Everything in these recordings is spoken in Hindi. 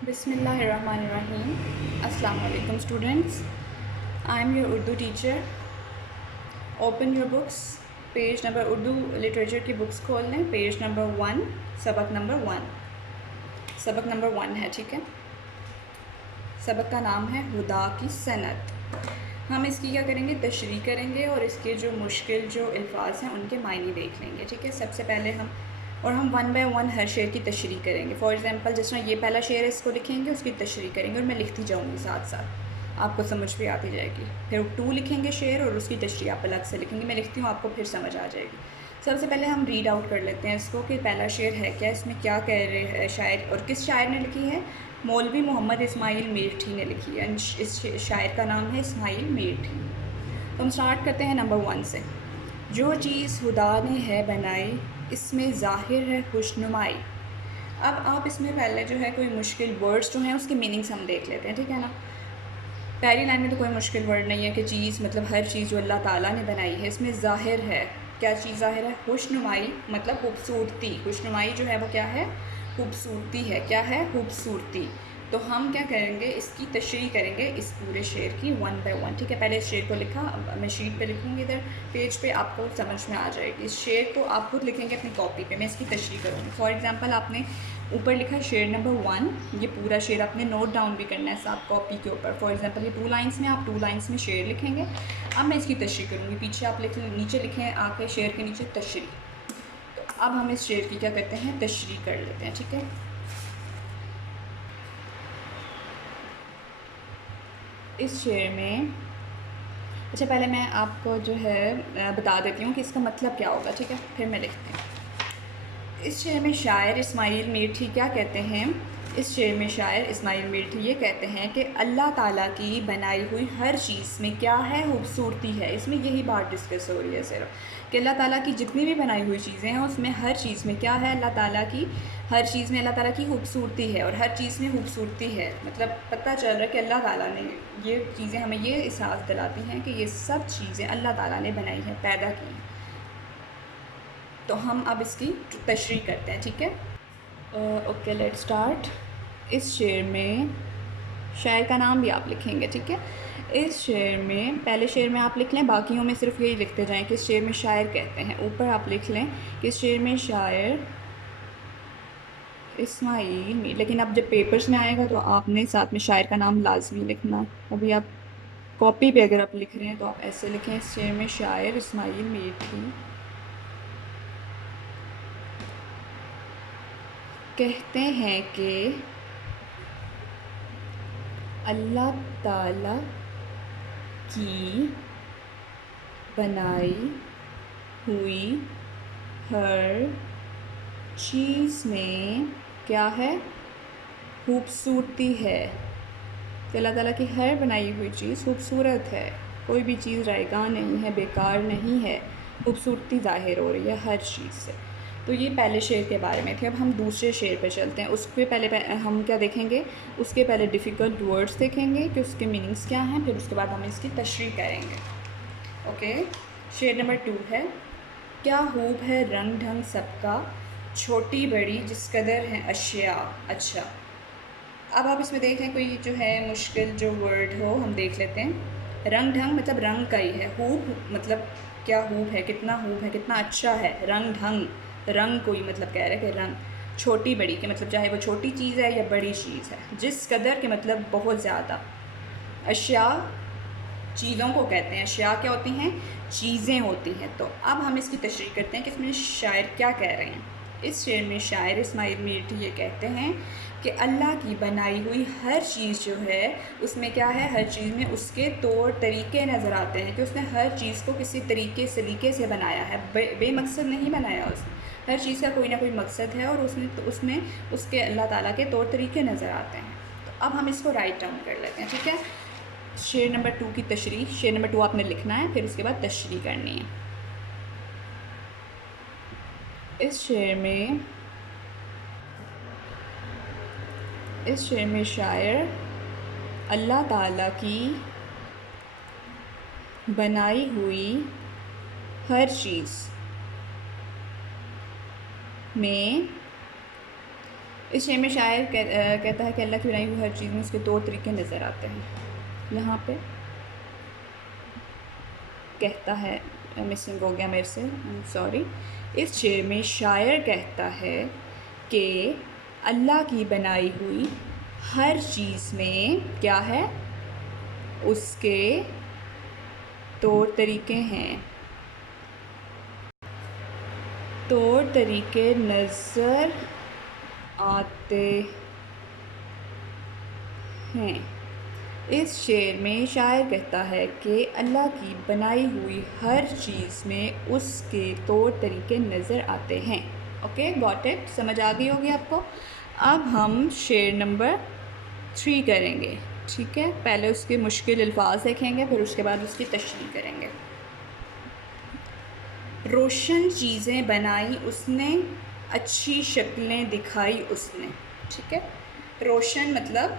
बिस्मिल्लाहिर्रहमानिर्रहीम। अस्सलाम वालेकुम students, I am your Urdu teacher. Open your books, page number Urdu literature की बुक्स खोल लें, पेज नंबर 1, सबक नंबर 1। सबक नंबर 1 है, ठीक है। सबक का नाम है हुदा की सनत। हम इसकी क्या करेंगे, तशरीह करेंगे और इसके जो मुश्किल जो अल्फाज हैं उनके मायने देख लेंगे, ठीक है। सबसे पहले हम वन बाय वन हर शेर की तशरीह करेंगे। फॉर एग्ज़ाम्पल जिस तरह ये पहला शेर है, इसको लिखेंगे, उसकी तशरीह करेंगे और मैं लिखती जाऊँगी साथ साथ, आपको समझ भी आती जाएगी। फिर 2 लिखेंगे शेर और उसकी तशरीह आप अलग से लिखेंगे, मैं लिखती हूँ, आपको फिर समझ आ जाएगी। सबसे पहले हम रीड आउट कर लेते हैं इसको कि पहला शेर है क्या, इसमें क्या कह रहे हैं शायर और किस शायर ने लिखी है। मौलवी मोहम्मद इस्माइल मेरठी ने लिखी है। इस शायर का नाम है इस्माइल मेरठी। तो हम स्टार्ट करते हैं नंबर 1 से। जो चीज़ खुदा ने है बनाई, इसमें ज़ाहिर है खुशनुमाई। अब आप इसमें पहले जो है कोई मुश्किल वर्ड्स जो हैं उसकी मीनिंग्स हम देख लेते हैं, ठीक है ना। पहली लाइन में तो कोई मुश्किल वर्ड नहीं है कि चीज़ मतलब हर चीज़ जो अल्लाह ताला ने बनाई है। इसमें ज़ाहिर है, क्या चीज़ ज़ाहिर है, खुशनुमाई मतलब खूबसूरती। खुशनुमाई जो है वो क्या है, खूबसूरती है। क्या है, खूबसूरती। तो हम क्या करेंगे, इसकी तशरीह करेंगे इस पूरे शेर की 1 बाय 1, ठीक है। पहले इस शेर को लिखा, अब मैं शीट पे लिखूँगी, इधर पेज पे आपको समझ में आ जाएगी। इस शेर को आप खुद लिखेंगे अपनी कॉपी पे, मैं इसकी तशरीह करूँगी। फॉर एग्ज़ाम्पल आपने ऊपर लिखा है शेर नंबर 1, ये पूरा शेर आपने नोट डाउन भी करना है साथ कॉपी के ऊपर। फॉर एग्ज़ाम्पल ये 2 लाइन्स में, आप 2 लाइन्स में शेर लिखेंगे। अब मैं इसकी तशरीह करूँगी, पीछे आप नीचे लिखें आके शेर के नीचे तशरीह। तो अब हम इस शेर की क्या करते हैं, तशरीह कर लेते हैं, ठीक है। इस शेर में अच्छा पहले मैं आपको जो है बता देती हूँ कि इसका मतलब क्या होगा, ठीक है, फिर मैं लिखती हूँ। इस शेर में शायर इस्माइल मेरठी क्या कहते हैं, इस शेर में शायर इस्माइल मेरठी ये कहते हैं कि अल्लाह ताला की बनाई हुई हर चीज़ में क्या है, खूबसूरती है। इसमें यही बात डिस्कस हो रही है सिर्फ कि अल्लाह ताला की जितनी भी बनाई हुई चीज़ें हैं उसमें हर चीज़ में क्या है, अल्लाह ताला की हर चीज़ में अल्लाह ताला की खूबसूरती है। और हर चीज़ में खूबसूरती है मतलब पता चल रहा है कि अल्लाह ताला ने ये चीज़ें हमें ये एहसास दिलाती हैं कि ये सब चीज़ें अल्लाह ताला ने बनाई हैं, पैदा की हैं। तो हम अब इसकी तशरीह करते हैं, ठीक है। Okay let start. इस शेर में शायर का नाम भी आप लिखेंगे, ठीक है। इस शेर में पहले शेर में आप लिख लें, बाकियों में सिर्फ यही लिखते जाएं कि इस शेर में शायर कहते हैं। ऊपर आप लिख लें कि इस शेर में शायर इस्माइल मीर, लेकिन अब जब पेपर्स में आएगा तो आपने साथ में शायर का नाम लाजमी लिखना। अभी आप कॉपी पे अगर आप लिख रहे हैं तो आप ऐसे लिखें, इस शेर में शायर इस्माइल मीर थी कहते हैं कि अल्लाह ताला की बनाई हुई हर चीज़ में क्या है, खूबसूरती है। कि अल्लाह ताला की हर बनाई हुई चीज़ खूबसूरत है, कोई भी चीज़ रायगा नहीं है, बेकार नहीं है, खूबसूरती ज़ाहिर हो रही है हर चीज़ से। तो ये पहले शेर के बारे में थे। अब हम दूसरे शेर पे चलते हैं। उसके पहले हम क्या देखेंगे, उसके पहले डिफ़िकल्ट वर्ड्स देखेंगे कि उसके मीनिंग्स क्या हैं, फिर उसके बाद हम इसकी तशरीह करेंगे। ओके, शेर नंबर 2 है, क्या खूब है रंग ढंग सबका, छोटी बड़ी जिस कदर है अशिया। अच्छा, अब आप इसमें देखें कोई जो है मुश्किल जो वर्ड हो, हम देख लेते हैं। रंग ढंग मतलब रंग का ही है, खूब मतलब क्या खूब है, कितना खूब है, कितना अच्छा है। रंग ढंग, रंग कोई मतलब कह रहे हैं कि रंग। छोटी बड़ी के मतलब चाहे वो छोटी चीज़ है या बड़ी चीज़ है। जिस कदर के मतलब बहुत ज़्यादा। अशिया चीज़ों को कहते हैं, अशिया क्या होती हैं, चीज़ें होती हैं। तो अब हम इसकी तशरीह करते हैं कि इसमें शायर क्या कह रहे हैं। इस शेर में शायर इस्माइल मीरठी ये कहते हैं कि अल्लाह की बनाई हुई हर चीज़ जो है उसमें क्या है, हर चीज़ में उसके तौर तरीके नज़र आते हैं कि उसने हर चीज़ को किसी तरीके सलीके से बनाया है, बेमकसद नहीं बनाया उसने। हर चीज़ का कोई ना कोई मकसद है और उसमें उसके अल्लाह ताला के तौर तरीके नज़र आते हैं। तो अब हम इसको राइट डाउन कर लेते हैं, ठीक है। शेर नंबर 2 की तशरीह, शेर नंबर 2 आपने लिखना है, फिर उसके बाद तशरीह करनी है। इस शेर में शायर अल्लाह ताला की बनाई हुई हर चीज़ में इस शेर में शायर कहता है कि अल्लाह की बनाई हुई हर चीज़ में उसके दो तरीके नज़र आते हैं। यहाँ पे कहता है, मिसिंग हो गया मेरे से, आई एम सॉरी। इस शेर में शायर कहता है कि अल्लाह की बनाई हुई हर चीज़ में क्या है, उसके तौर तरीके हैं, तौर तरीके नज़र आते हैं। इस शेर में शायर कहता है कि अल्लाह की बनाई हुई हर चीज़ में उसके तौर तरीके नज़र आते हैं। ओके, गॉट इट, समझ आ गई होगी आपको। अब हम शेर नंबर 3 करेंगे, ठीक है। पहले उसके मुश्किल अल्फाज देखेंगे, फिर उसके बाद उसकी तशरीह करेंगे। रोशन चीज़ें बनाई उसने, अच्छी शक्लें दिखाई उसने, ठीक है। रोशन मतलब,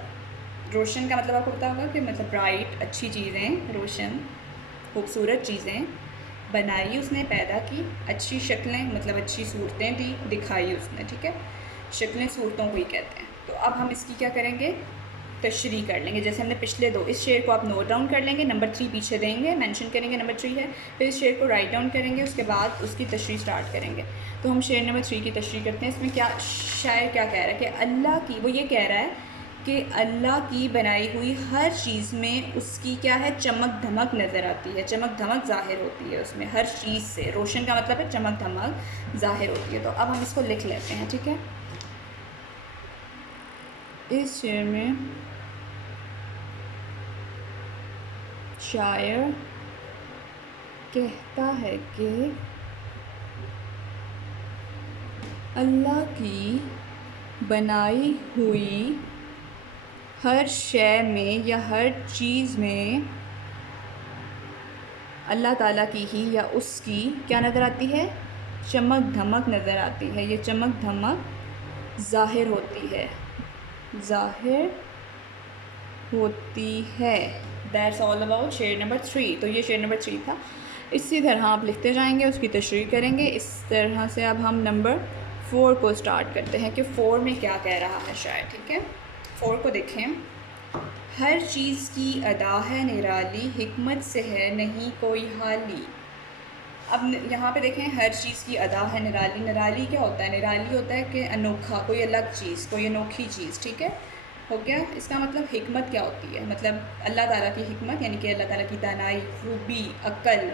रोशन का मतलब आपको पता होगा कि मतलब ब्राइट, अच्छी चीज़ें, रोशन खूबसूरत चीज़ें, बनाई उसने, पैदा की, अच्छी शक्लें मतलब अच्छी सूरतें दी, दिखाई उसने, ठीक है। शक्लें सूरतों को ही कहते हैं। तो अब हम इसकी क्या करेंगे, तशरीह कर लेंगे। जैसे हमने पिछले दो, इस शेर को आप नोट डाउन कर लेंगे, नंबर 3 पीछे देंगे, मेंशन करेंगे नंबर 3 है, फिर इस शेर को राइट डाउन करेंगे, उसके बाद उसकी तशरीह स्टार्ट करेंगे। तो हम शेर नंबर 3 की तशरीह करते हैं। इसमें क्या शायर क्या कह रहा है कि अल्लाह की, वो ये कह रहा है कि अल्लाह की बनाई हुई हर चीज़ में उसकी क्या है, चमक धमक नज़र आती है, चमक धमक ज़ाहिर होती है उसमें, हर चीज़ से। रोशन का मतलब है चमक धमक ज़ाहिर होती है। तो अब हम इसको लिख लेते हैं, ठीक है। इस शेर में शायर कहता है कि अल्लाह की बनाई हुई हर शय में या हर चीज़ में अल्लाह ताला की ही या उसकी क्या नज़र आती है, चमक धमक नज़र आती है। ये चमक धमक ज़ाहिर होती है, ज़ाहिर होती है। दैट्स ऑल अबाउट शेर नंबर 3। तो ये शेर नंबर 3 था। इसी तरह आप लिखते जाएंगे, उसकी तशरीह करेंगे। इस तरह से अब हम नंबर 4 को स्टार्ट करते हैं कि 4 में क्या कह रहा है शायर, ठीक है। 4 को देखें। हर चीज़ की अदा है निराली, हिकमत से है नहीं कोई हाली। अब यहाँ पे देखें, हर चीज़ की अदा है निराली। निराली क्या होता है, निराली होता है कि अनोखा, कोई अलग चीज़, कोई अनोखी चीज़, ठीक है, हो गया। इसका मतलब हिकमत क्या होती है, मतलब अल्लाह ताला की हिकमत, यानी कि अल्लाह ताला की दानाई, खूबी, अक्ल।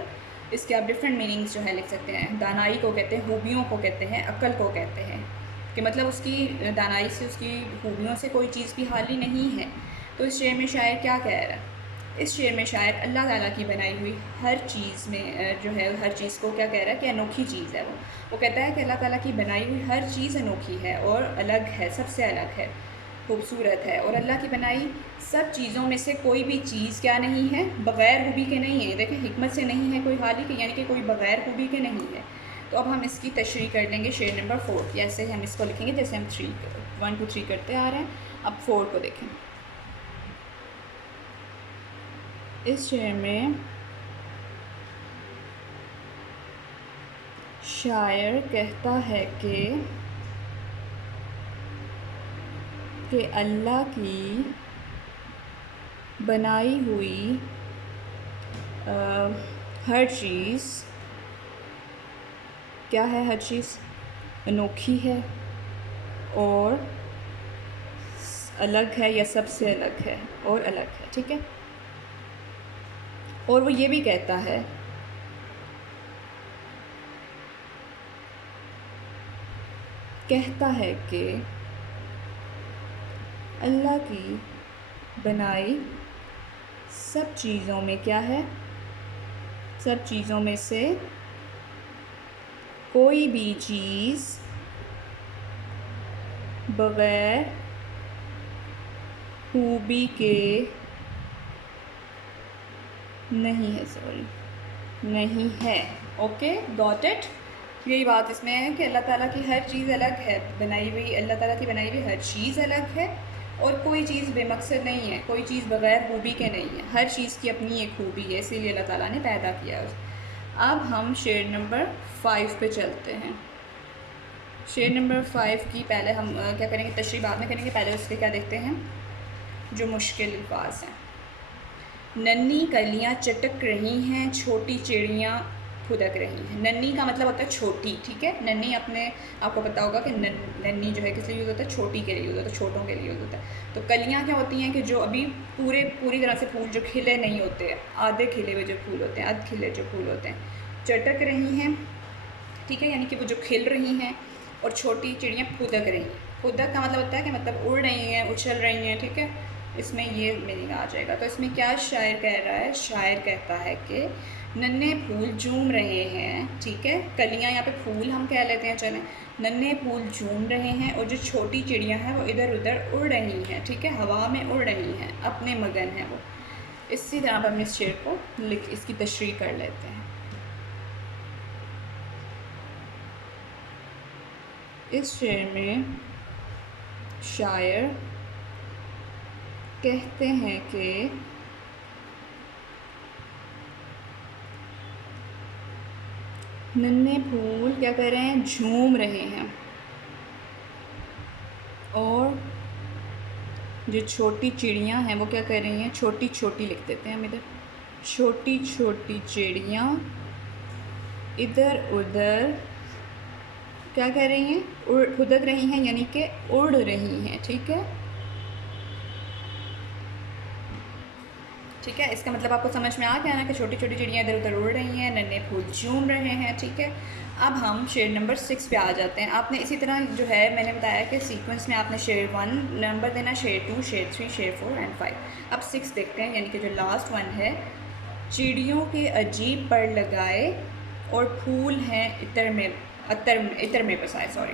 इसके आप डिफरेंट मीनिंग्स जो है लिख सकते हैं। दानाई को कहते हैं, खूबियों को कहते हैं, अक्ल को कहते हैं, कि मतलब उसकी दानाई से, उसकी खूबियों से कोई चीज़ की हाली नहीं है। तो इस शेर में शायर क्या कह रहा है, इस शेर में शायर अल्लाह ताला की बनाई हुई हर चीज़ में जो है, हर चीज़ को क्या कह रहा है कि अनोखी चीज़ है। वो कहता है कि अल्लाह ताला की बनाई हुई हर चीज़ अनोखी है और अलग है, सबसे अलग है, खूबसूरत है। और अल्लाह की बनाई सब चीज़ों में से कोई भी चीज़ क्या नहीं है, बग़ैर खूबी के नहीं है। देखें, हिकमत से नहीं है कोई हाली के, यानी कि कोई बग़ैर खूबी के नहीं है। तो अब हम इसकी तशरीह कर लेंगे शेर नंबर 4 की। ऐसे हम इसको लिखेंगे जैसे हम 1 2 3 करते आ रहे हैं। अब 4 को देखें। इस शेर में शायर कहता है कि अल्लाह की बनाई हुई हर चीज़ क्या है, हर चीज़ अनोखी है और अलग है, या सबसे अलग है और अलग है, ठीक है। और वो ये भी कहता है कि अल्लाह की बनाई सब चीज़ों में क्या है, सब चीज़ों में से कोई भी चीज़ बग़ैर खूबी के नहीं है, सॉरी नहीं है। Okay, got it. यही बात इसमें है कि अल्लाह ताला की हर चीज़ अलग है, बनाई हुई, अल्लाह ताला की बनाई हुई हर चीज़ अलग है और कोई चीज़ बेमकसद नहीं है, कोई चीज़ बग़ैर खूबी के नहीं है। हर चीज़ की अपनी एक खूबी है, इसीलिए अल्लाह ताला ने पैदा किया है। अब हम शेर नंबर 5 पे चलते हैं। शेर नंबर 5 की पहले हम क्या करेंगे, तशरीह बाद में करेंगे, पहले उसके क्या देखते हैं जो मुश्किल अल्फाज हैं। नन्ही कलियाँ चटक रही हैं, छोटी चिड़ियाँ फुदक रही हैं। नन्ही का मतलब होता है छोटी, ठीक है। नन्ही अपने आपको पता होगा कि नन्ही जो है किस लिए यूज़ होता है, छोटी के लिए यूज़ होता है, छोटों के लिए यूज़ होता है। तो कलियाँ क्या होती हैं कि जो अभी पूरी तरह से फूल जो खिले नहीं होते, आधे खिले हुए जो फूल होते हैं, अध खिले जो फूल होते हैं, चटक रही हैं, ठीक है, यानी कि वो जो खिल रही हैं। और छोटी चिड़ियाँ फुदक रही हैं। फुदक का मतलब होता है कि मतलब उड़ रही हैं, उछल रही हैं, ठीक है, इसमें ये मीनिंग आ जाएगा। तो इसमें क्या शायर कह रहा है, शायर कहता है कि नन्हे फूल झूम रहे हैं, ठीक है, कलियाँ यहाँ पे फूल हम कह लेते हैं, चलें, नन्हे फूल झूम रहे हैं और जो छोटी चिड़ियाँ हैं वो इधर उधर उड़ रही हैं, ठीक है, हवा में उड़ रही हैं, अपने मगन हैं वो। इसी तरह पर हम इस शेर को इसकी तशरीह कर लेते हैं। इस शेर में शायर कहते हैं कि नन्हे फूल क्या कर रहे हैं, झूम रहे हैं, और जो छोटी चिड़ियाँ हैं वो क्या कर रही हैं, छोटी छोटी लिख देते हैं हम इधर, छोटी छोटी चिड़ियाँ इधर उधर क्या कर रही हैं, फुदक रही हैं, यानी कि उड़ रही हैं, ठीक है। ठीक है, इसका मतलब आपको समझ में आ गया ना कि छोटी छोटी चिड़ियाँ इधर उधर उड़ रही हैं, नन्हे फूल झूम रहे हैं, ठीक है। अब हम शेर नंबर 6 पे आ जाते हैं। आपने इसी तरह जो है मैंने बताया कि सीक्वेंस में आपने शेर 1 नंबर देना, शेर 2, शेर 3, शेर 4 एंड 5। अब 6 देखते हैं, यानी कि जो लास्ट वन है, चिड़ियों के अजीब पर लगाए और फूल हैं इतर में बसाए, सॉरी,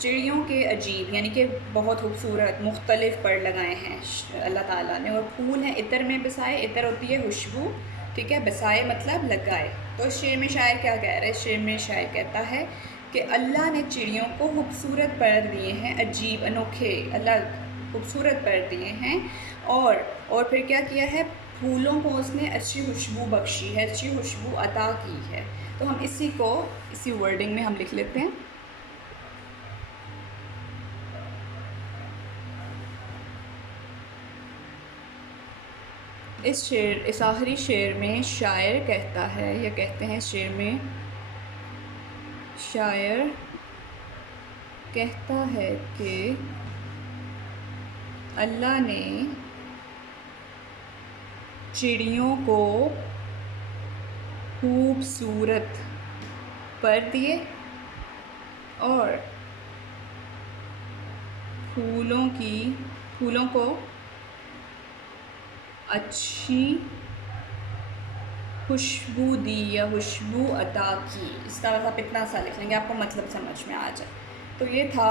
चिड़ियों के अजीब यानी कि बहुत खूबसूरत मुख्तलिफ पर लगाए हैं अल्लाह ताला ने, और फूल हैं इतर में बसाए, इतर होती है खुशबू, ठीक है, बसाए मतलब लगाए। तो इस शेर में शायर क्या कह रहा है, शेर में शायर कहता है कि अल्लाह ने चिड़ियों को खूबसूरत पर दिए हैं, अजीब अनोखे, अल्लाह खूबसूरत पर दिए हैं, और फिर क्या किया है, फूलों को उसने अच्छी खुशबू बख्शी है, अच्छी खुशबू अता की है। तो हम इसी वर्डिंग में हम लिख लेते हैं। इस आखिरी शेर में शायर कहता है, या कहते हैं इस शेर में शायर कहता है कि अल्लाह ने चिड़ियों को खूबसूरत पर दिए और फूलों को अच्छी खुशबू दी या खुशबू अता की। इसका मतलब आप इतना सा लिख लेंगे, आपको मतलब समझ में आ जाए। तो ये था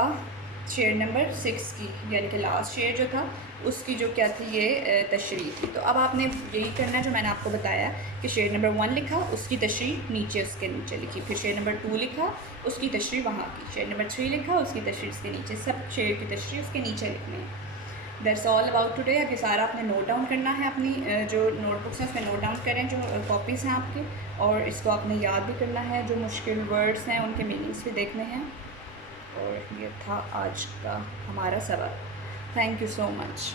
शेर नंबर 6 की, यानी कि लास्ट शेर जो था उसकी जो क्या थी, ये तशरीह थी। तो अब आपने यही करना है जो मैंने आपको बताया कि शेर नंबर 1 लिखा, उसकी तशरीह नीचे उसके नीचे लिखी, फिर शेर नंबर 2 लिखा, उसकी तशरीह वहाँ की, शेर नंबर 3 लिखा, उसकी तशरीह उसके नीचे, सब शेर की तशरीह उसके नीचे लिखनी है। That's all about today. अब ये सारा आपने नोट डाउन करना है, अपनी जो नोटबुक्स हैं उसमें नोट डाउन करें, जो कॉपीज़ हैं आपकी, और इसको आपने याद भी करना है, जो मुश्किल वर्ड्स हैं उनके मीनिंग्स भी देखने हैं। और ये था आज का हमारा सबक। Thank you so much.